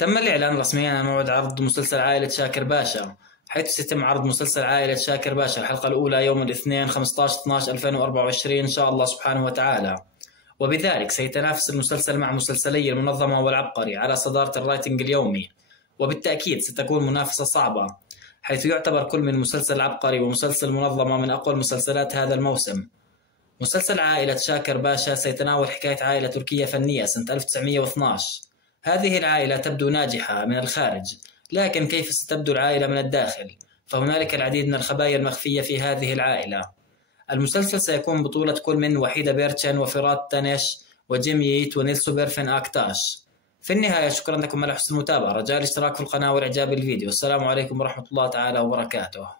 تم الإعلان رسميا عن موعد عرض مسلسل عائلة شاكر باشا، حيث سيتم عرض مسلسل عائلة شاكر باشا الحلقة الأولى يوم الاثنين 15/12/2024 إن شاء الله سبحانه وتعالى. وبذلك سيتنافس المسلسل مع مسلسلي المنظمة والعبقري على صدارة الرايتنج اليومي، وبالتأكيد ستكون منافسة صعبة، حيث يعتبر كل من مسلسل العبقري ومسلسل المنظمة من أقوى المسلسلات هذا الموسم. مسلسل عائلة شاكر باشا سيتناول حكاية عائلة تركية فنية سنة 1912. هذه العائلة تبدو ناجحة من الخارج، لكن كيف ستبدو العائلة من الداخل؟ فهنالك العديد من الخبايا المخفية في هذه العائلة. المسلسل سيكون بطولة كل من وحيدة بيرتشن وفرات تانيش وجيم ييت ونيلسو بيرفن أكتاش. في النهاية شكرا لكم على حسن المتابعة، رجاء الاشتراك في القناة والإعجاب بالفيديو. السلام عليكم ورحمة الله تعالى وبركاته.